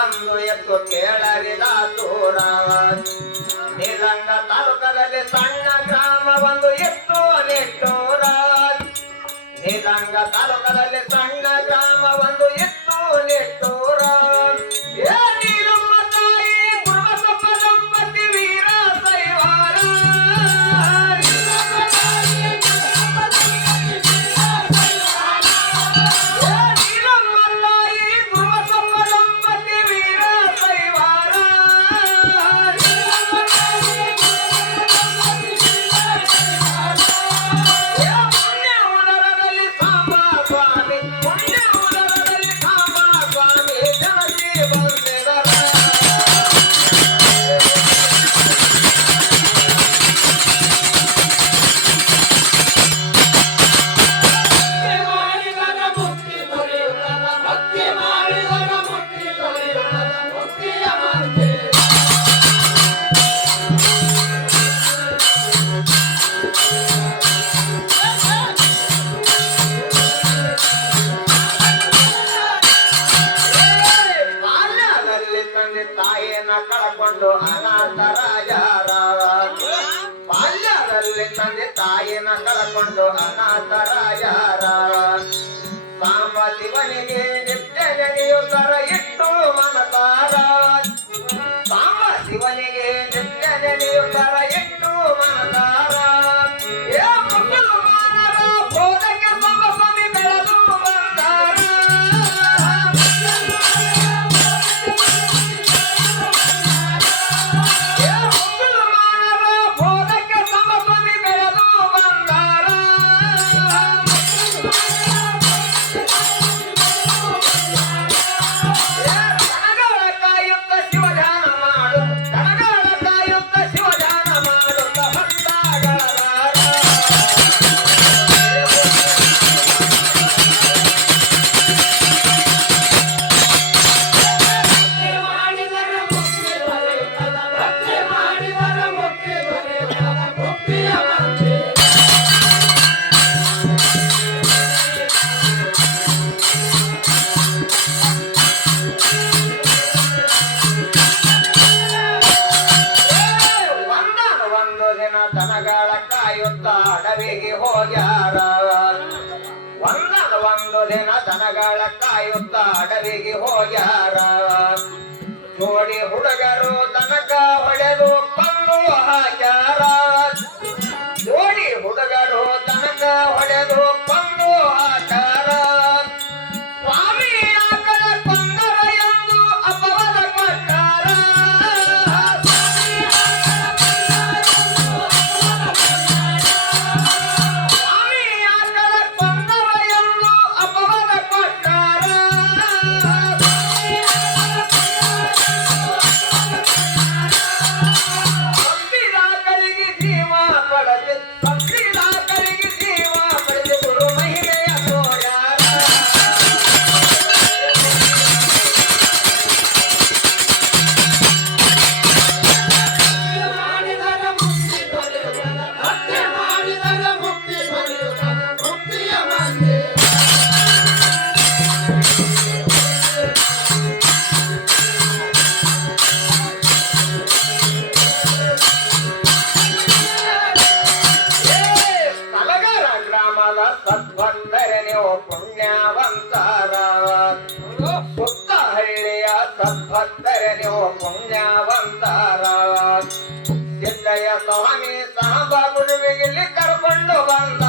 ಒಂದು ಎತ್ತು ಕೇಳರಿದ ದೂರ ನಿಲಂಗ ತಾಲೂಕದಲ್ಲಿ ಸಣ್ಣ ಗ್ರಾಮ ಒಂದು ಎತ್ತು ನಿಟ್ಟೂರ ನಿಲಂಗ ತಾಲೂಕದಲ್ಲಿ ಸಣ್ಣ ಗ್ರಾಮ ಒಂದು ಎತ್ತು ನಿಟ್ಟೂರ ಕಳಕೊಂಡು ಅನಾಥರಾಜರ ಬಾಲ್ಯದಲ್ಲಿ ತಂದೆ ತಾಯಿನ ಕಳಕೊಂಡು ಅನಾಥರಾಜರ ಸಾಂಬ ಶಿವನಿಗೆ ನಿತ್ಯ ನೆನೆಯುತ್ತರ ಇಟ್ಟು ಮಮತಾರ ಸಾಂಬ ಶಿವನಿಗೆ ನಿತ್ಯ ನೆನೆಯುತ್ತರ ಇಟ್ಟು ಮಮತಾರ ಮುಸಲ್ಮಾನರ ಬೋಧಕ್ಕೆ ಸಮಸ್ವಾಮಿ ಬೆಳೆದು ಬಂದಾರ ದನಗಳ ಕಾಯುತ್ತ ಅಡವಿಗೆ ಹೋಗ್ಯಾರ ಒಂದು ದಿನ ದನಗಳ ಕಾಯುತ್ತ ಅಡವಿಗೆ ಹೋಗ್ಯಾರ ಜೋಡಿ ಹುಡುಗರು ದನಕ ಹೊಡೆದು ಕೊಂದು ಹಾಕ್ಯಾರ ಜೋಡಿ ಹುಡುಗರು ದನಕ ಹೊಡೆದು ಕೊಂದು ಹಾಕ್ಯಾರ ಸ್ವಾಮಿ ಆಕಳ ಕೊಂದರ ಎಂದು ಅಪವಾದ ಕೊಟ್ಟಾರ ಸದ್ಭಕ್ತರೆ ನೀವು ಪುಣ್ಯವಂತರ ಸುತ್ತ ಹಳ್ಳಿಯ ಸದ್ಭಕ್ತರೆ ನೀವು ಪುಣ್ಯವಂತರ ಸಿದ್ದಯ್ಯ ಸ್ವಾಮಿ ಸಾಂಬ ಗುರುವಿಗೆ ಇಲ್ಲಿ ಕರ್ಕೊಂಡು ಬಂದ